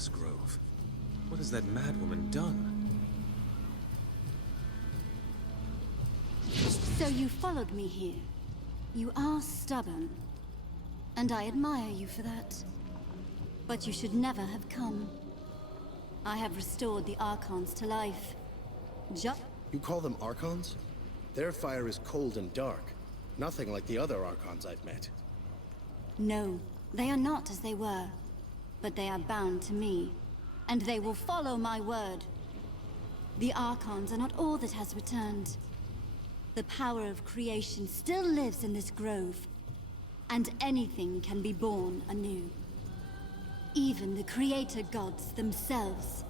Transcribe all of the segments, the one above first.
this grove? What has that madwoman done? So you followed me here. You are stubborn. And I admire you for that. But you should never have come. I have restored the Archons to life. You call them Archons? Their fire is cold and dark. Nothing like the other Archons I've met. No, they are not as they were. But they are bound to me. And they will follow my word. The Archons are not all that has returned. The power of creation still lives in this grove. And anything can be born anew. Even the creator gods themselves.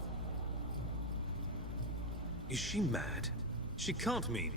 Is she mad? She can't mean...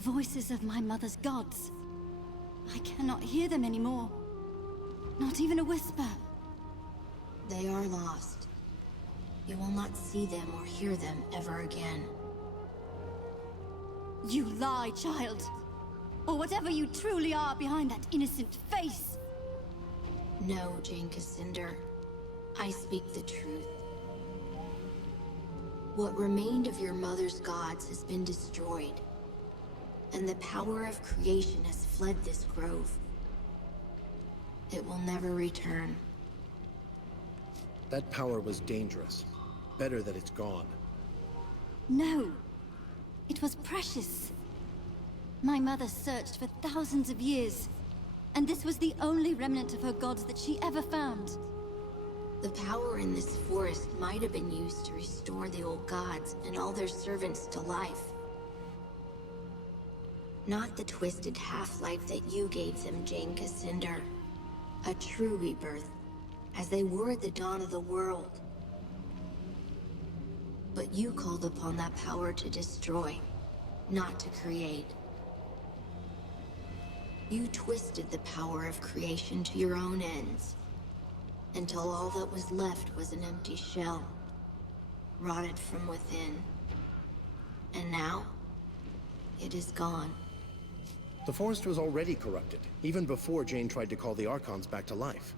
voices of my mother's gods. I cannot hear them anymore. Not even a whisper. They are lost. You will not see them or hear them ever again. You lie, child. Or whatever you truly are behind that innocent face. No, Jane Cassander. I speak the truth. What remained of your mother's gods has been destroyed, and the power of creation has fled this grove. It will never return. That power was dangerous. Better that it's gone. No. It was precious. My mother searched for thousands of years, and this was the only remnant of her gods that she ever found. The power in this forest might have been used to restore the old gods and all their servants to life. Not the twisted half-life that you gave them, Jane Cassander. A true rebirth, as they were at the dawn of the world. But you called upon that power to destroy, not to create. You twisted the power of creation to your own ends, until all that was left was an empty shell, rotted from within. And now, it is gone. The forest was already corrupted, even before Jane tried to call the Archons back to life.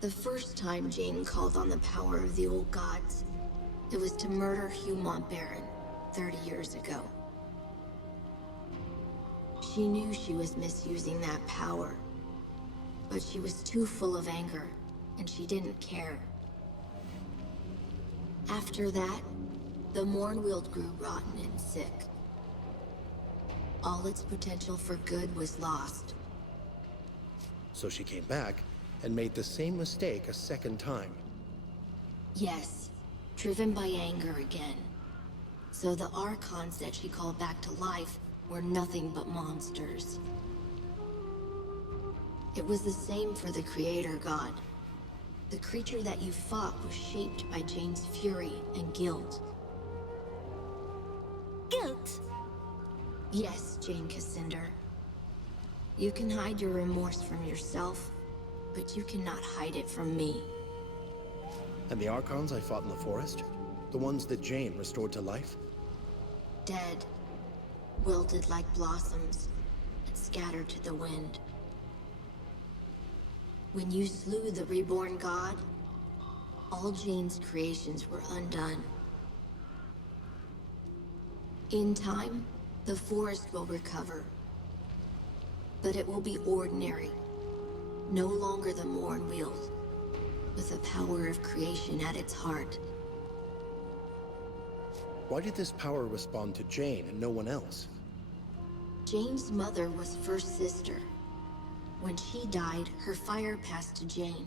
The first time Jane called on the power of the old gods, it was to murder Hugh Montbaron 30 years ago. She knew she was misusing that power, but she was too full of anger, and she didn't care. After that, the Mournweald grew rotten and sick. All its potential for good was lost. So she came back and made the same mistake a second time. Yes, driven by anger again. So the Archons that she called back to life were nothing but monsters. It was the same for the Creator God. The creature that you fought was shaped by Jane's fury and guilt. Guilt? Yes, Jane Cassander. You can hide your remorse from yourself, but you cannot hide it from me. And the Archons I fought in the forest? The ones that Jane restored to life? Dead, wilted like blossoms, and scattered to the wind. When you slew the reborn god, all Jane's creations were undone. In time, the forest will recover. But it will be ordinary, no longer the Mournweald, with the power of creation at its heart. Why did this power respond to Jane and no one else? Jane's mother was first sister. When she died, her fire passed to Jane.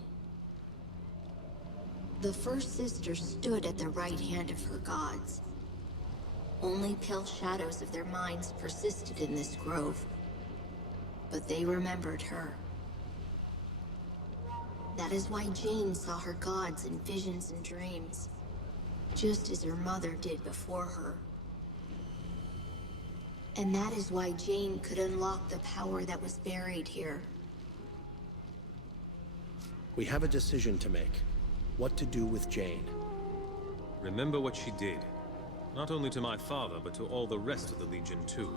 The first sister stood at the right hand of her gods. Only pale shadows of their minds persisted in this grove. But they remembered her. That is why Jane saw her gods in visions and dreams, just as her mother did before her. And that is why Jane could unlock the power that was buried here. We have a decision to make. What to do with Jane. Remember what she did. Not only to my father, but to all the rest of the Legion too.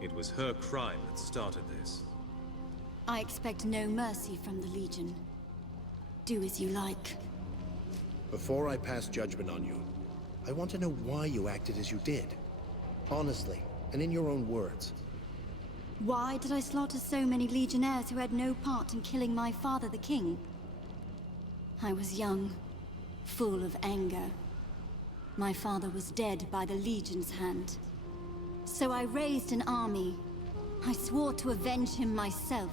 It was her crime that started this. I expect no mercy from the Legion. Do as you like. Before I pass judgment on you, I want to know why you acted as you did. Honestly, and in your own words. Why did I slaughter so many Legionnaires who had no part in killing my father, the king? I was young, full of anger. My father was dead by the Legion's hand. So I raised an army. I swore to avenge him myself,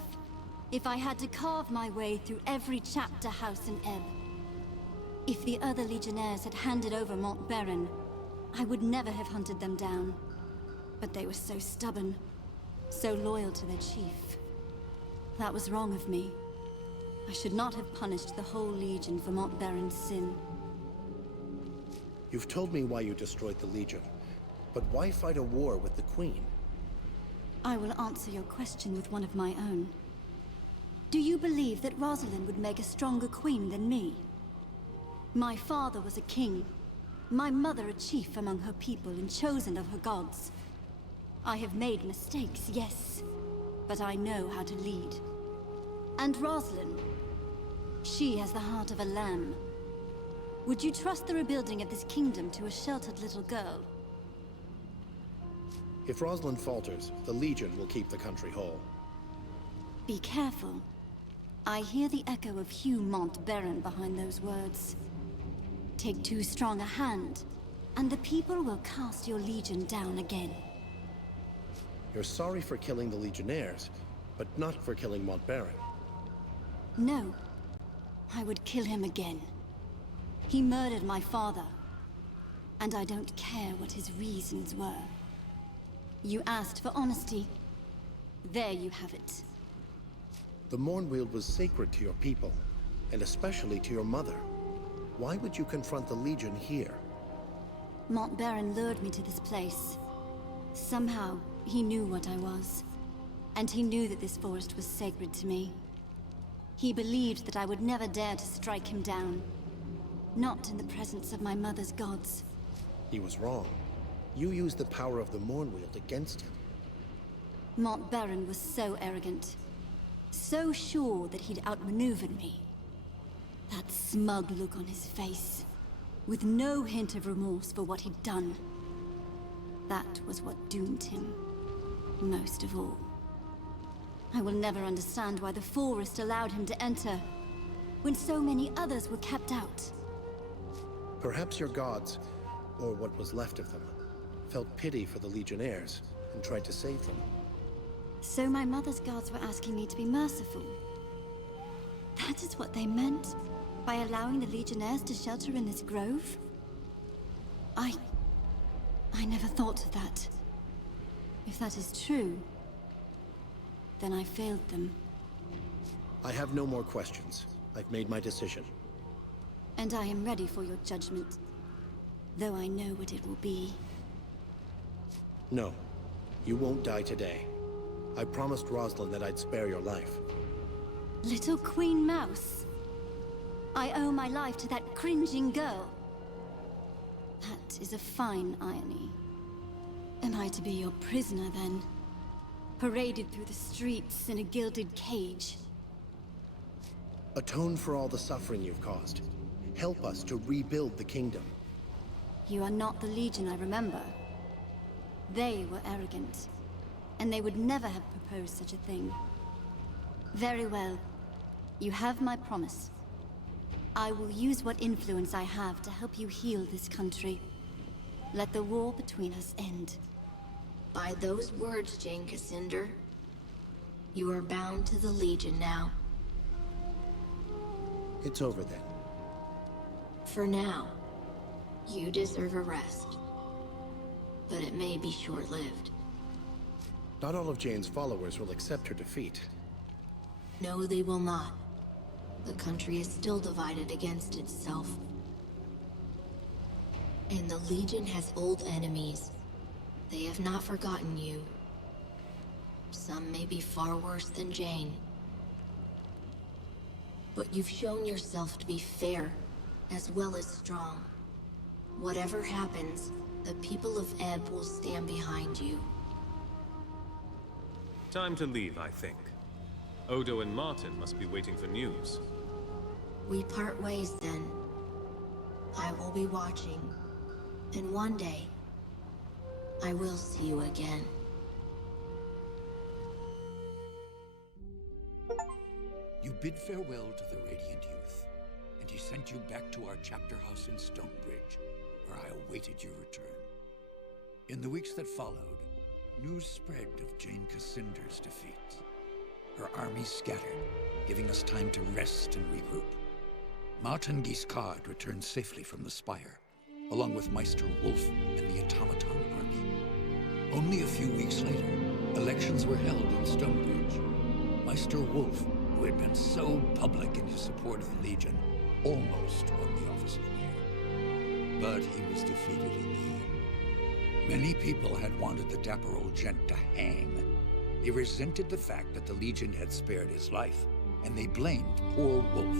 if I had to carve my way through every chapter house in Ebb. If the other Legionnaires had handed over Montbaron, I would never have hunted them down. But they were so stubborn, so loyal to their chief. That was wrong of me. I should not have punished the whole Legion for Montbaron's sin. You've told me why you destroyed the Legion, but why fight a war with the Queen? I will answer your question with one of my own. Do you believe that Rosalind would make a stronger queen than me? My father was a king, my mother a chief among her people and chosen of her gods. I have made mistakes, yes, but I know how to lead. And Rosalind, she has the heart of a lamb. Would you trust the rebuilding of this kingdom to a sheltered little girl? If Rosalind falters, the Legion will keep the country whole. Be careful. I hear the echo of Hugh Montbaron behind those words. Take too strong a hand, and the people will cast your Legion down again. You're sorry for killing the Legionnaires, but not for killing Montbaron. No. I would kill him again. He murdered my father, and I don't care what his reasons were. You asked for honesty. There you have it. The Mournweald was sacred to your people, and especially to your mother. Why would you confront the Legion here? Montbaron lured me to this place. Somehow, he knew what I was. And he knew that this forest was sacred to me. He believed that I would never dare to strike him down. Not in the presence of my mother's gods. He was wrong. You used the power of the Mournweald against him. Montbaron was so arrogant. So sure that he'd outmaneuvered me. That smug look on his face, with no hint of remorse for what he'd done. That was what doomed him, most of all. I will never understand why the forest allowed him to enter, when so many others were kept out. Perhaps your gods, or what was left of them, felt pity for the Legionnaires and tried to save them. So my mother's gods were asking me to be merciful. That is what they meant by allowing the Legionnaires to shelter in this grove? I never thought of that. If that is true, then I failed them. I have no more questions. I've made my decision. And I am ready for your judgment, though I know what it will be. No, you won't die today. I promised Rosalind that I'd spare your life. Little Queen Mouse. I owe my life to that cringing girl. That is a fine irony. Am I to be your prisoner, then? Paraded through the streets in a gilded cage? Atone for all the suffering you've caused. Help us to rebuild the kingdom. You are not the Legion I remember. They were arrogant, and they would never have proposed such a thing. Very well. You have my promise. I will use what influence I have to help you heal this country. Let the war between us end. By those words, Jane Cassinder, you are bound to the Legion now. It's over then. For now, you deserve a rest. But it may be short-lived. Not all of Jane's followers will accept her defeat. No, they will not. The country is still divided against itself. And the Legion has old enemies. They have not forgotten you. Some may be far worse than Jane. But you've shown yourself to be fair, as well as strong. Whatever happens, the people of Ebb will stand behind you. Time to leave, I think. Odo and Martin must be waiting for news. We part ways then. I will be watching. And one day, I will see you again. You bid farewell to the Radiant Youth, and he sent you back to our chapter house in Stonebridge, where I awaited your return. In the weeks that followed, news spread of Jane Cassinder's defeat. Her army scattered, giving us time to rest and regroup. Martin Guiscard returned safely from the Spire, along with Meister Wolf and the Automaton army. Only a few weeks later, elections were held in Stonebridge. Meister Wolf, who had been so public in his support of the Legion, almost won the office of mayor. But he was defeated in the end. Many people had wanted the dapper old gent to hang, They resented the fact that the Legion had spared his life, and they blamed poor Wolf.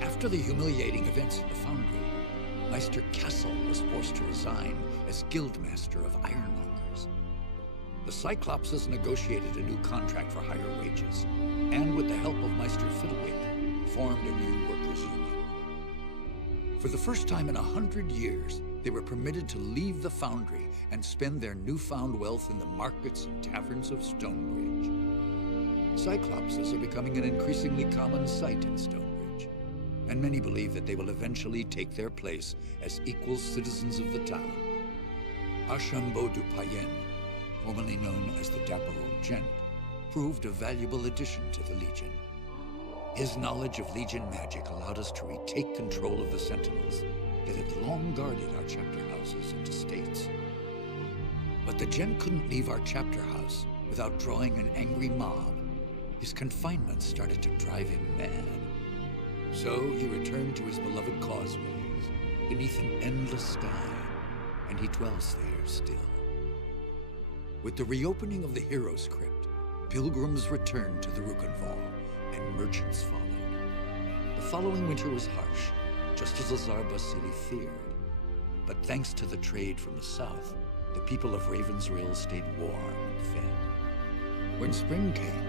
After the humiliating events in the Foundry, Meister Castle was forced to resign as Guildmaster of Ironmongers. The Cyclopses negotiated a new contract for higher wages, and with the help of Meister Fiddlewick, formed a new workers' union. For the first time in 100 years, they were permitted to leave the Foundry and spend their newfound wealth in the markets and taverns of Stonebridge. Cyclopses are becoming an increasingly common sight in Stonebridge, and many believe that they will eventually take their place as equal citizens of the town. Archambault du Payen, formerly known as the Dapper Old Gent, proved a valuable addition to the Legion. His knowledge of Legion magic allowed us to retake control of the Sentinels that had long guarded our chapter houses and estates. But the Gent couldn't leave our chapter house without drawing an angry mob. His confinement started to drive him mad. So he returned to his beloved causeways, beneath an endless sky, and he dwells there still. With the reopening of the Heroes Crypt, pilgrims returned to the Rukenval, and merchants followed. The following winter was harsh, just as Lazar Basili feared. But thanks to the trade from the south, the people of Ravensrill stayed warm and fed. When spring came,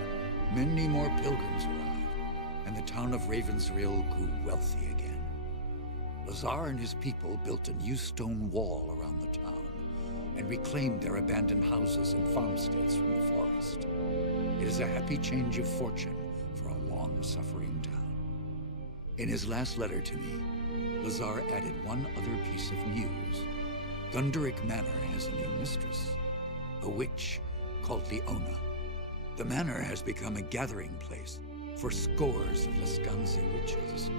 many more pilgrims arrived, and the town of Ravensrill grew wealthy again. Lazar and his people built a new stone wall around the town, and reclaimed their abandoned houses and farmsteads from the forest. It is a happy change of fortune for a long-suffering town. In his last letter to me, Lazar added one other piece of news. Gunderic Manor has a new mistress, a witch called Leona. The manor has become a gathering place for scores of Lescanzi witches,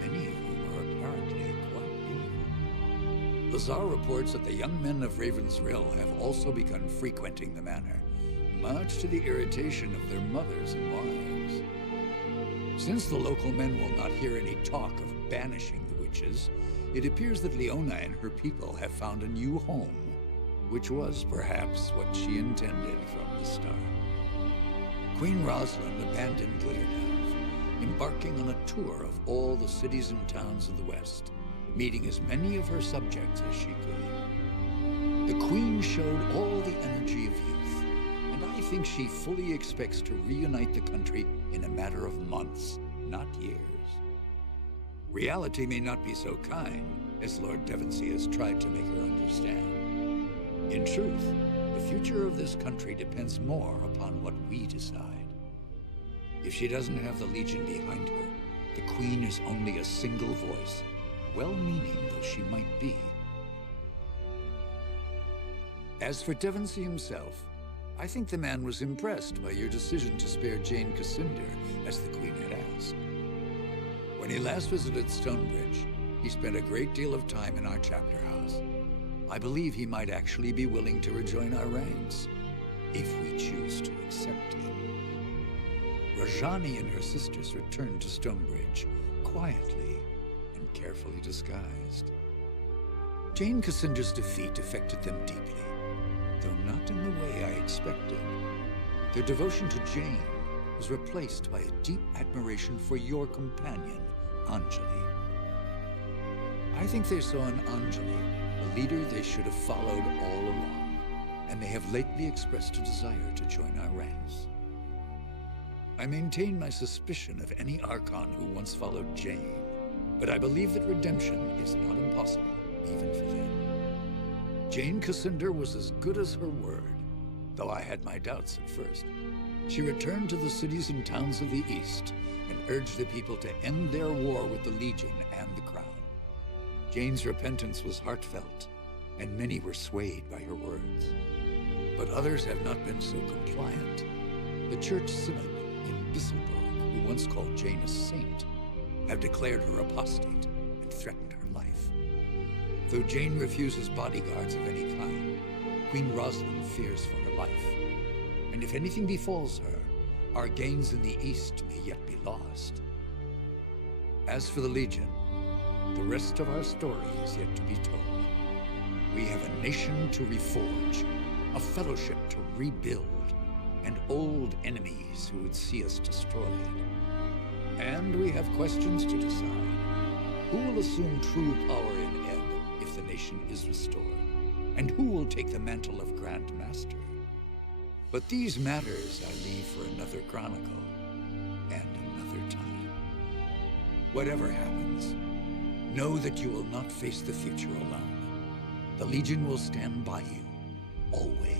many of whom are apparently quite beautiful. Lazar reports that the young men of Ravensrill have also begun frequenting the manor, much to the irritation of their mothers and wives. Since the local men will not hear any talk of banishing the witches, it appears that Leona and her people have found a new home, which was perhaps what she intended from the start. Queen Rosalind abandoned Glitterdelve, embarking on a tour of all the cities and towns of the West, meeting as many of her subjects as she could. The Queen showed all the energy of youth, and I think she fully expects to reunite the country in a matter of months, not years. Reality may not be so kind as Lord Devonsey has tried to make her understand. In truth, the future of this country depends more upon what we decide. If she doesn't have the Legion behind her, the Queen is only a single voice, well-meaning though she might be. As for Devonsey himself, I think the man was impressed by your decision to spare Jane Cassinder, as the Queen had asked. When he last visited Stonebridge, he spent a great deal of time in our chapter house. I believe he might actually be willing to rejoin our ranks, if we choose to accept him. Rajani and her sisters returned to Stonebridge, quietly and carefully disguised. Jane Cassinder's defeat affected them deeply, though not in the way I expected. Their devotion to Jane was replaced by a deep admiration for your companion, Anjali. I think they saw in Anjali a leader they should have followed all along, and they have lately expressed a desire to join our ranks. I maintain my suspicion of any Archon who once followed Jane, but I believe that redemption is not impossible, even for them. Jane Cassinder was as good as her word, though I had my doubts at first. She returned to the cities and towns of the East and urged the people to end their war with the Legion and the Crown. Jane's repentance was heartfelt, and many were swayed by her words. But others have not been so compliant. The Church Synod in Bisselberg, who once called Jane a saint, have declared her apostate and threatened her life. Though Jane refuses bodyguards of any kind, Queen Rosalind fears for her life. And if anything befalls her, our gains in the East may yet be lost. As for the Legion, the rest of our story is yet to be told. We have a nation to reforge, a fellowship to rebuild, and old enemies who would see us destroyed. And we have questions to decide. Who will assume true power in Ebb if the nation is restored? And who will take the mantle of Grand Master? But these matters I leave for another chronicle and another time. Whatever happens, know that you will not face the future alone. The Legion will stand by you, always.